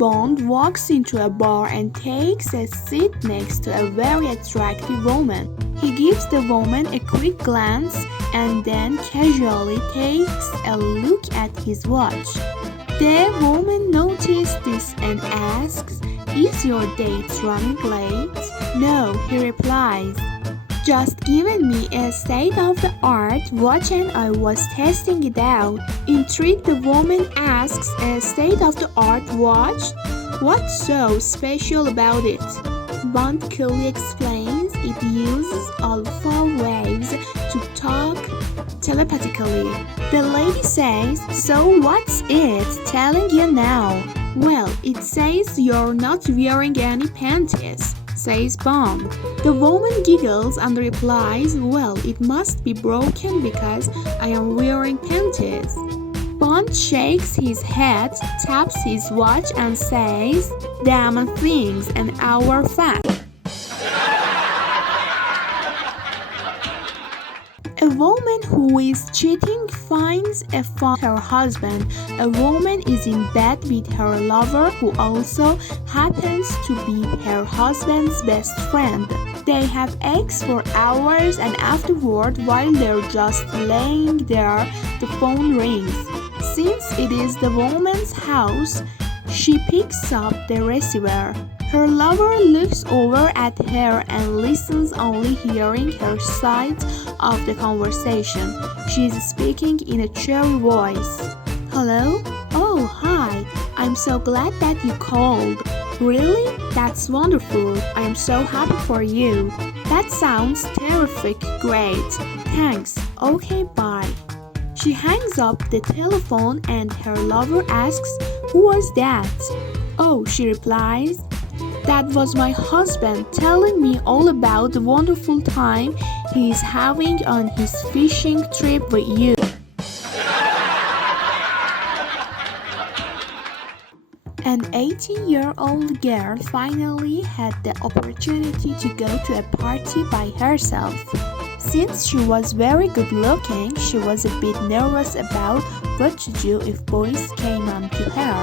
Bond walks into a bar and takes a seat next to a very attractive woman. He gives the woman a quick glance and then casually takes a look at his watch. The woman notices this and asks, "Is your date running late?" "No," he replies. "Just given me a state-of-the-art watch and I was testing it out." Intrigued, the woman asks, "A state-of-the-art watch? What's so special about it?" Bond coolly explains it uses alpha waves to talk telepathically. The lady says, "So what's it telling you now?" "Well, it says you're not wearing any panties," says Bond. The woman giggles and replies, "Well, it must be broken because I am wearing panties." Bond shakes his head, taps his watch and says, "Damn things, an hour fast." A woman who is cheating finds a fault with her husband. A woman is in bed with her lover who also happens to be her husband's best friend. They have sex for hours and afterward, while they're just laying there, the phone rings. Since it is the woman's house, she picks up the receiver. Her lover looks over at her and listens, only hearing her side of the conversation. She is speaking in a cheery voice. "Hello? Oh, hi. I'm so glad that you called." "Really? That's wonderful. I'm so happy for you." "That sounds terrific. Great. Thanks. Okay, bye." She hangs up the telephone and her lover asks, "Who was that?" "Oh," she replies, "that was my husband telling me all about the wonderful time he is having on his fishing trip with you." An 18-year-old girl finally had the opportunity to go to a party by herself. Since she was very good looking, she was a bit nervous about what to do if boys came on to her.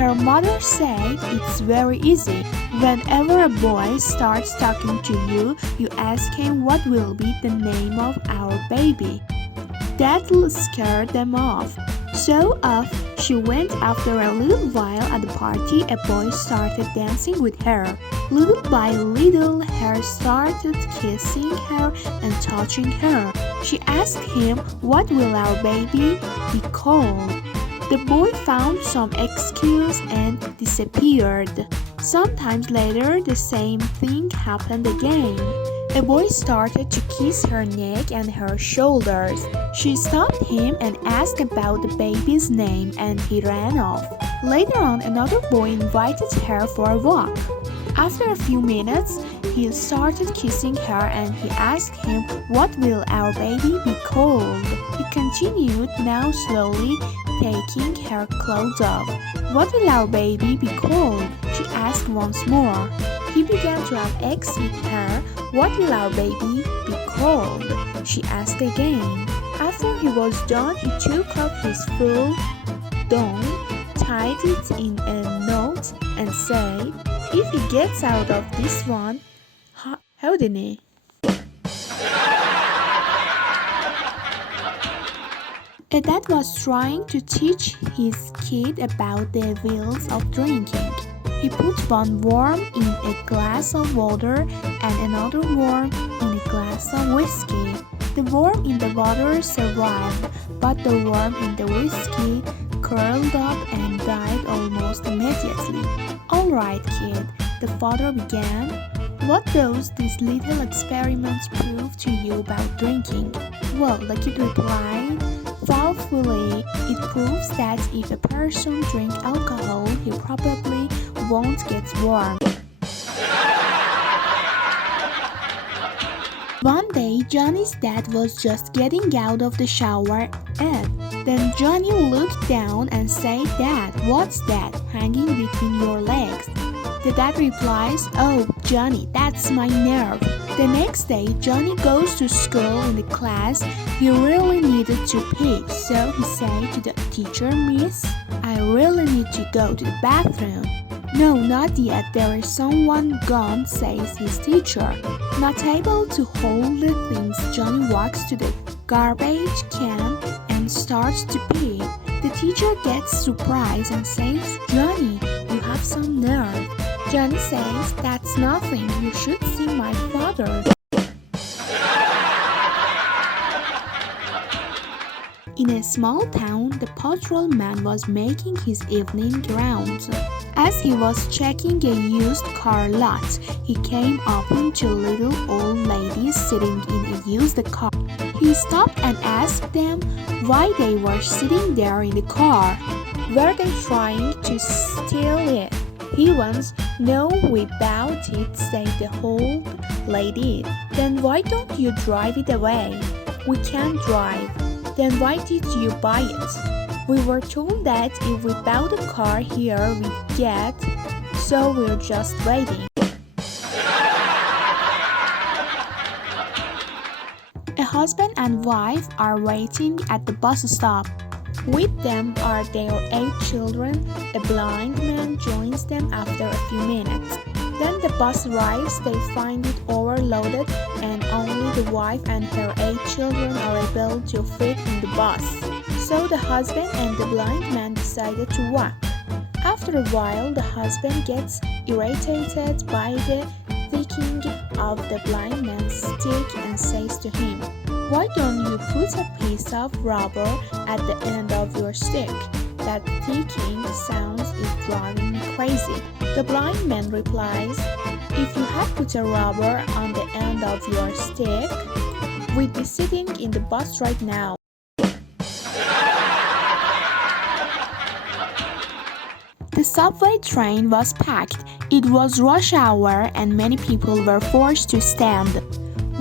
Her mother said it's very easy. Whenever a boy starts talking to you, you ask him what will be the name of our baby. That'll scare them off. So off she went. After a little while at the party, a boy started dancing with her. Little by little, he started kissing her and touching her. She asked him, "What will our baby be called?" The boy found some excuse and disappeared. Sometimes later, the same thing happened again. A boy started to kiss her neck and her shoulders. She stopped him and asked about the baby's name, and he ran off. Later on, another boy invited her for a walk. After a few minutes, he started kissing her and he asked him, "What will our baby be called?" He continued, now slowly taking her clothes off. "What will our baby be called?" she asked once more. He began to have sex with her. "What will our baby be called?" she asked again. After he was done, he took up his full dong, tied it in a knot, and said, "If he gets out of this one, howdy." A dad was trying to teach his kid about the evils of drinking. He put one worm in a glass of water and another worm in a glass of whiskey. The worm in the water survived, but the worm in the whiskey curled up and died almost immediately. "All right, kid," the father began. "What does these little experiments prove to you about drinking?" "Well," the kid replied thoughtfully, "it proves that if a person drinks alcohol, he probably won't get warm." One day, Johnny's dad was just getting out of the shower and then Johnny looked down and said, "Dad, what's that hanging between your legs?" The dad replies, "Oh, Johnny, that's my nerve." The next day, Johnny goes to school in the class. He really needed to pee, so he said to the teacher, "Miss, I really need to go to the bathroom." "No, not yet, there is someone gone," says his teacher. Not able to hold the things, Johnny walks to the garbage can and starts to pee. The teacher gets surprised and says, "Johnny, you have some nerve." Johnny says, "That's nothing, you should see my father." In a small town, the patrolman was making his evening rounds. As he was checking a used car lot, he came upon two little old ladies sitting in a used car. He stopped and asked them why they were sitting there in the car. Were they trying to steal it? He wants no about it, said the old lady. Then why don't you drive it away? We can't drive. Then why did you buy it? We were told that if we bought a car here, we'd get, so we're just waiting. A husband and wife are waiting at the bus stop. With them are their 8 children. A blind man joins them after a few minutes. Then the bus arrives, they find it overloaded and only the wife and her 8 children are able to fit in the bus. So the husband and the blind man decided to walk. After a while, the husband gets irritated by the ticking of the blind man's stick and says to him, "Why don't you put a piece of rubber at the end of your stick? That ticking sound is driving me crazy." The blind man replies, "If you had put a rubber on the end of your stick, we'd be sitting in the bus right now." The subway train was packed. It was rush hour and many people were forced to stand.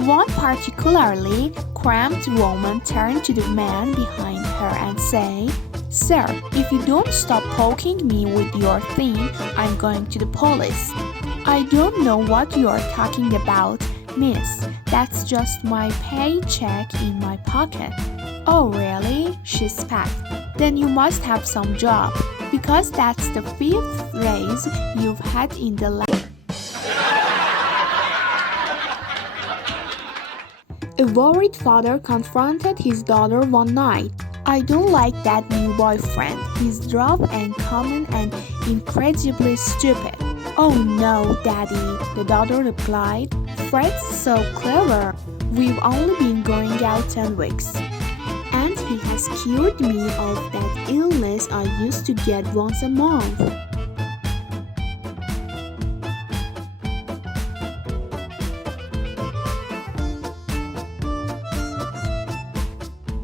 One particularly cramped woman turned to the man behind her and said, "Sir, if you don't stop poking me with your thing, I'm going to the police." "I don't know what you're talking about, miss. That's just my paycheck in my pocket." "Oh, really?" she spat. "Then you must have some job, because that's the 5th raise you've had in the last." A worried father confronted his daughter one night. "I don't like that new boyfriend. He's drab and common and incredibly stupid." "Oh no, Daddy," the daughter replied. "Fred's so clever. We've only been going out 10 weeks. And he has cured me of that illness I used to get once a month."